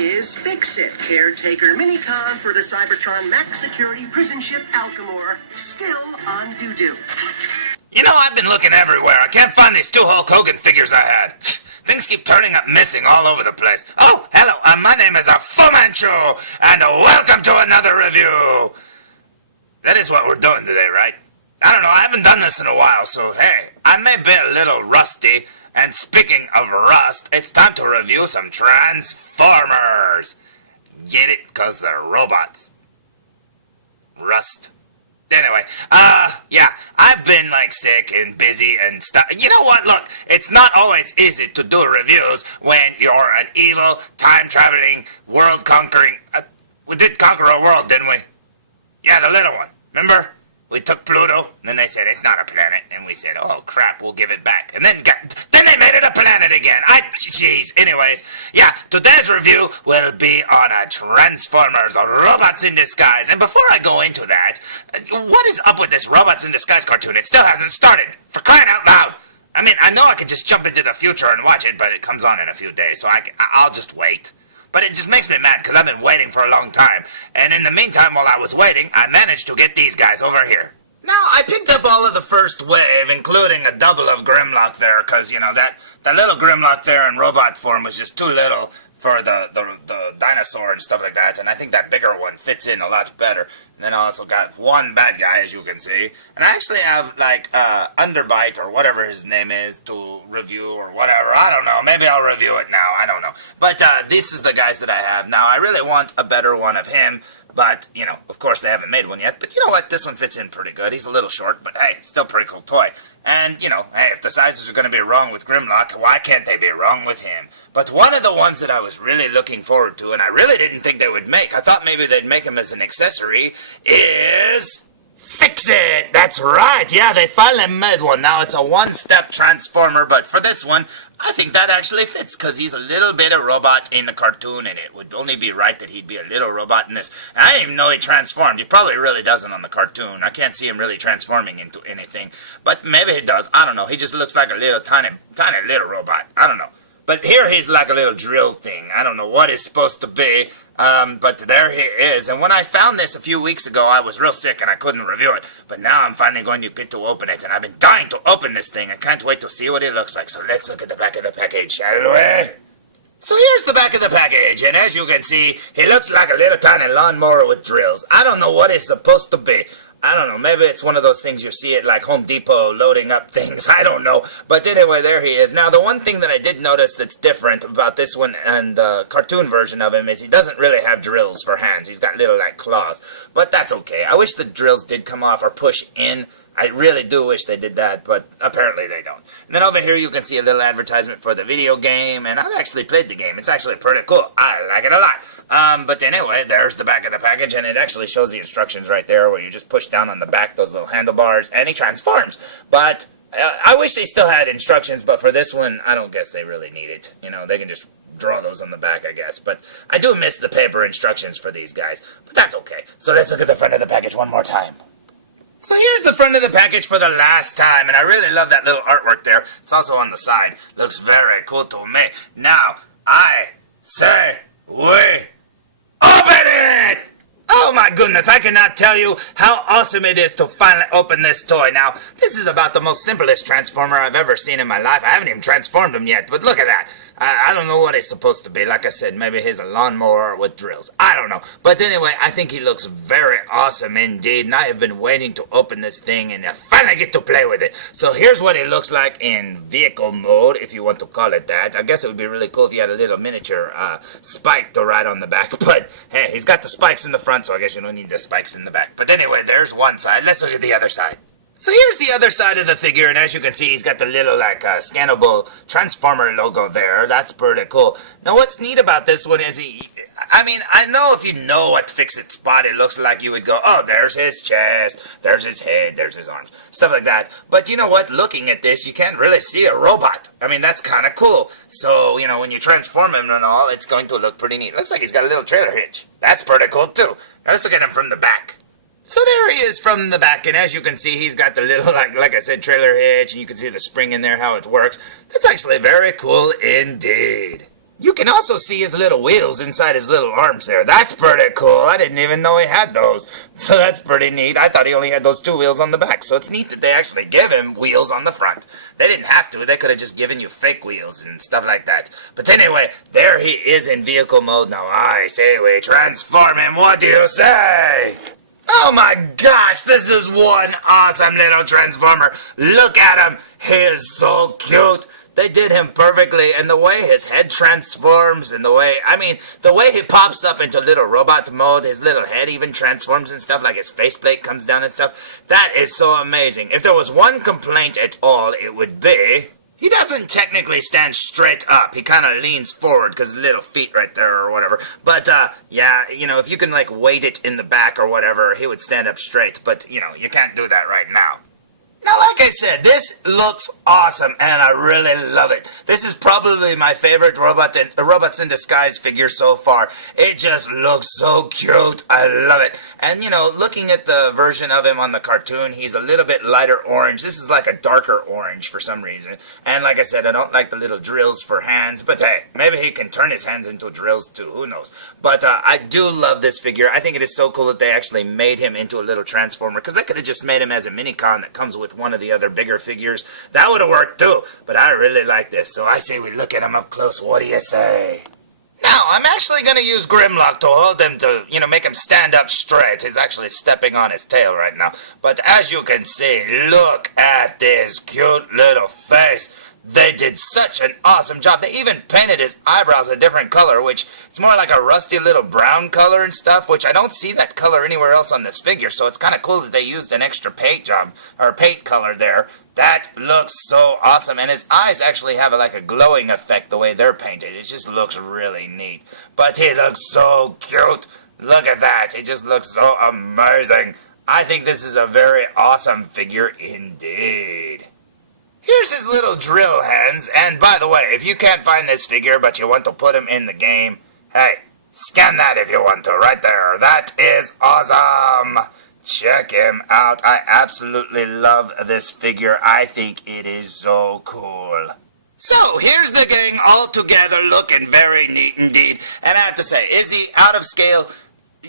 is Fixit, caretaker minicon for the Cybertron max security prison ship Alchemore, still on doo-doo. You know, I've been looking everywhere. I can't find these 2 Hulk Hogan figures I had. Things keep turning up missing all over the place. Oh, hello, my name is Fu Manchu, and welcome to another review. That is what we're doing today, right? I don't know, I haven't done this in a while, so hey, I may be a little rusty, and speaking of rust, it's time to review some Transformers. Get it? Because they're robots. Rust. Anyway, yeah, I've been, sick and busy and stuff. You know what, look, it's not always easy to do reviews when you're an evil, time-traveling, world-conquering... we did conquer a world, didn't we? Yeah, the little one, remember? We took Pluto, and then they said, it's not a planet, and we said, oh, crap, we'll give it back. And then they made it a planet again. Jeez. Anyways, yeah, today's review will be on a Transformers, or Robots in Disguise. And before I go into that, what is up with this Robots in Disguise cartoon? It still hasn't started, for crying out loud. I mean, I know I could just jump into the future and watch it, but it comes on in a few days, so I'll just wait. But it just makes me mad because I've been waiting for a long time. And in the meantime, while I was waiting, I managed to get these guys over here. Now, I picked up all of the first wave, including a double of Grimlock there, because, you know, that little Grimlock there in robot form was just too little for the dinosaur and stuff like that. And I think that bigger one fits in a lot better. And then I also got one bad guy, as you can see. And I actually have, Underbite, or whatever his name is, to review, or whatever. I don't know. Maybe I'll review it now. I don't know. But this is the guys that I have. Now, I really want a better one of him. But, you know, of course they haven't made one yet. But you know what? This one fits in pretty good. He's a little short, but hey, still a pretty cool toy. And, you know, hey, if the sizes are going to be wrong with Grimlock, why can't they be wrong with him? But one of the ones that I was really looking forward to, and I really didn't think they would make, I thought maybe they'd make him as an accessory, is... Fixit! That's right, yeah, they finally made one. Now it's a one-step transformer, but for this one, I think that actually fits, because he's a little bit of robot in the cartoon, and it would only be right that he'd be a little robot in this. And I didn't even know he transformed. He probably really doesn't on the cartoon. I can't see him really transforming into anything, but maybe he does. I don't know. He just looks like a little tiny little robot. I don't know. But here he's like a little drill thing. I don't know what he's supposed to be, but there he is. And when I found this a few weeks ago, I was real sick and I couldn't review it. But now I'm finally going to get to open it, and I've been dying to open this thing. I can't wait to see what it looks like. So let's look at the back of the package, shall we? So here's the back of the package, and as you can see, he looks like a little tiny lawnmower with drills. I don't know what it's supposed to be. I don't know, maybe it's one of those things you see at like Home Depot loading up things, I don't know. But anyway, there he is. Now, the one thing that I did notice that's different about this one and the cartoon version of him is he doesn't really have drills for hands. He's got little claws, but that's okay. I wish the drills did come off or push in. I really do wish they did that, but apparently they don't. And then over here you can see a little advertisement for the video game, and I've actually played the game. It's actually pretty cool. I like it a lot. But anyway, there's the back of the package, and it actually shows the instructions right there where you just push down on the back, those little handlebars, and he transforms. But I wish they still had instructions, but for this one, I don't guess they really need it. You know, they can just draw those on the back, I guess. But I do miss the paper instructions for these guys, but that's okay. So let's look at the front of the package one more time. So here's the front of the package for the last time, and I really love that little artwork there. It's also on the side. Looks very cool to me. Now, I say we open it! Oh my goodness, I cannot tell you how awesome it is to finally open this toy. Now, this is about the most simplest Transformer I've ever seen in my life. I haven't even transformed him yet, but look at that. I don't know what he's supposed to be. Like I said, maybe he's a lawnmower with drills. I don't know. But anyway, I think he looks very awesome indeed. And I have been waiting to open this thing and I finally get to play with it. So here's what it looks like in vehicle mode, if you want to call it that. I guess it would be really cool if you had a little miniature spike to ride on the back. But hey, he's got the spikes in the front, so I guess you don't need the spikes in the back. But anyway, there's one side. Let's look at the other side. So here's the other side of the figure, and as you can see, he's got the little, scannable Transformer logo there. That's pretty cool. Now, what's neat about this one is I know if you know what Fixit's body looks like, you would go, oh, there's his chest, there's his head, there's his arms, stuff like that. But you know what? Looking at this, you can't really see a robot. I mean, that's kind of cool. So, you know, when you transform him and all, it's going to look pretty neat. Looks like he's got a little trailer hitch. That's pretty cool, too. Now, let's look at him from the back. So there he is from the back, and as you can see, he's got the little, like I said, trailer hitch, and you can see the spring in there, how it works. That's actually very cool indeed. You can also see his little wheels inside his little arms there. That's pretty cool. I didn't even know he had those. So that's pretty neat. I thought he only had those 2 wheels on the back. So it's neat that they actually give him wheels on the front. They didn't have to. They could have just given you fake wheels and stuff like that. But anyway, there he is in vehicle mode. Now I say we transform him. What do you say? Oh my gosh, this is one awesome little transformer. Look at him. He is so cute. They did him perfectly, and the way his head transforms, and the way he pops up into little robot mode, his little head even transforms and stuff, like his faceplate comes down and stuff. That is so amazing. If there was one complaint at all, it would be he doesn't technically stand straight up. He kind of leans forward because his little feet right there or whatever. But, yeah, if you can, weight it in the back or whatever, he would stand up straight. But, you can't do that right now. Now, like I said, this looks awesome, and I really love it. This is probably my favorite Robots in Disguise figure so far. It just looks so cute. I love it. And, looking at the version of him on the cartoon, he's a little bit lighter orange. This is like a darker orange for some reason. And like I said, I don't like the little drills for hands, but hey, maybe he can turn his hands into drills too. Who knows? But I do love this figure. I think it is so cool that they actually made him into a little transformer, because they could have just made him as a mini-con that comes with one of the other bigger figures. That would have worked too, but I really like this, so I say we look at him up close. What do you say? Now, I'm actually going to use Grimlock to hold him to, make him stand up straight. He's actually stepping on his tail right now. But as you can see, look at this cute little face. They did such an awesome job. They even painted his eyebrows a different color, which it's more like a rusty little brown color and stuff, which I don't see that color anywhere else on this figure. So it's kind of cool that they used an extra paint color there. That looks so awesome. And his eyes actually have a glowing effect the way they're painted. It just looks really neat. But he looks so cute. Look at that. He just looks so amazing. I think this is a very awesome figure indeed. Here's his little drill hands, and by the way, if you can't find this figure but you want to put him in the game, hey, scan that if you want to, right there. That is awesome. Check him out. I absolutely love this figure. I think it is so cool. So, here's the gang all together looking very neat indeed, and I have to say, is he out of scale?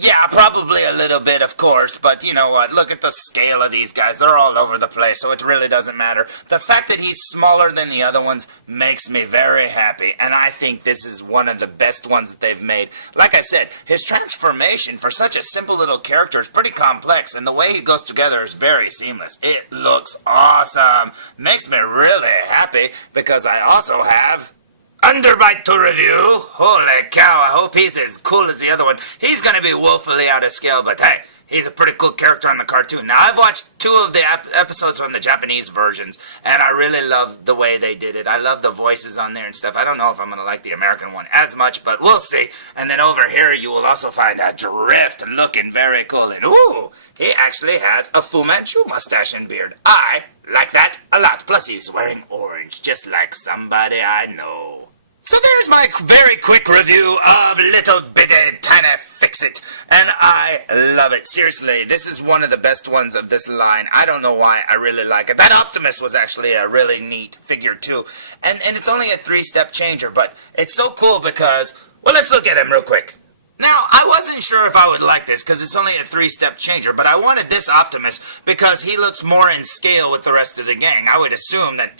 Yeah, probably a little bit, of course, but you know what? Look at the scale of these guys. They're all over the place, so it really doesn't matter. The fact that he's smaller than the other ones makes me very happy, and I think this is one of the best ones that they've made. Like I said, his transformation for such a simple little character is pretty complex, and the way he goes together is very seamless. It looks awesome. Makes me really happy, because I also have Underbite to review. Holy cow, I hope he's as cool as the other one. He's going to be woefully out of scale, but hey, he's a pretty cool character on the cartoon. Now, I've watched 2 of the episodes from the Japanese versions, and I really love the way they did it. I love the voices on there and stuff. I don't know if I'm going to like the American one as much, but we'll see. And then over here, you will also find a Drift looking very cool. And ooh, he actually has a Fu Manchu mustache and beard. I like that a lot. Plus, he's wearing orange, just like somebody I know. So there's my very quick review of Little Bitty Tiny Fixit, and I love it. Seriously, this is one of the best ones of this line. I don't know why, I really like it. That Optimus was actually a really neat figure too, and it's only a 3-step changer, but it's so cool because, well, let's look at him real quick. Now, I wasn't sure if I would like this because it's only a 3-step changer, but I wanted this Optimus because he looks more in scale with the rest of the gang. I would assume that,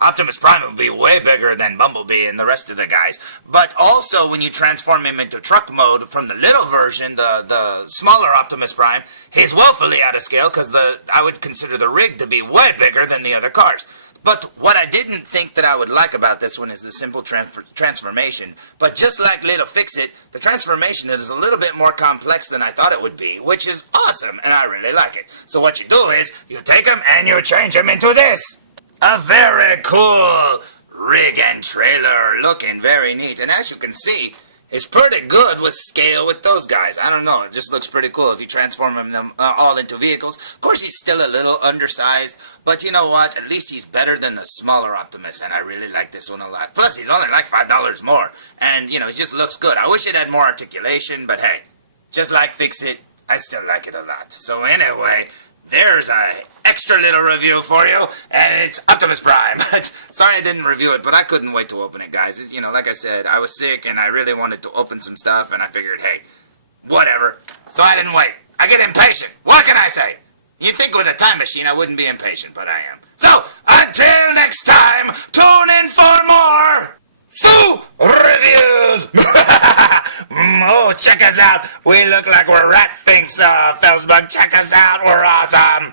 Optimus Prime would be way bigger than Bumblebee and the rest of the guys. But also, when you transform him into truck mode from the little version, the smaller Optimus Prime, he's woefully out of scale because I would consider the rig to be way bigger than the other cars. But what I didn't think that I would like about this one is the simple transformation. But just like Little Fixit, the transformation is a little bit more complex than I thought it would be, which is awesome, and I really like it. So what you do is, you take him and you change him into this. A very cool rig and trailer, looking very neat. And as you can see, it's pretty good with scale with those guys. I don't know, it just looks pretty cool if you transform them all into vehicles. Of course, he's still a little undersized, but you know what? At least he's better than the smaller Optimus, and I really like this one a lot. Plus, he's only like $5 more, and, he just looks good. I wish it had more articulation, but hey, just like Fixit, I still like it a lot. So anyway, there's a extra little review for you, and it's Optimus Prime. Sorry I didn't review it, but I couldn't wait to open it, guys. You know, like I said, I was sick, and I really wanted to open some stuff, and I figured, hey, whatever. So I didn't wait. I get impatient. What can I say? You'd think with a time machine I wouldn't be impatient, but I am. So, until next time, tune in for more Foo Reviews! Oh, check us out. We look like we're rat things, felzbug. Check us out. We're awesome.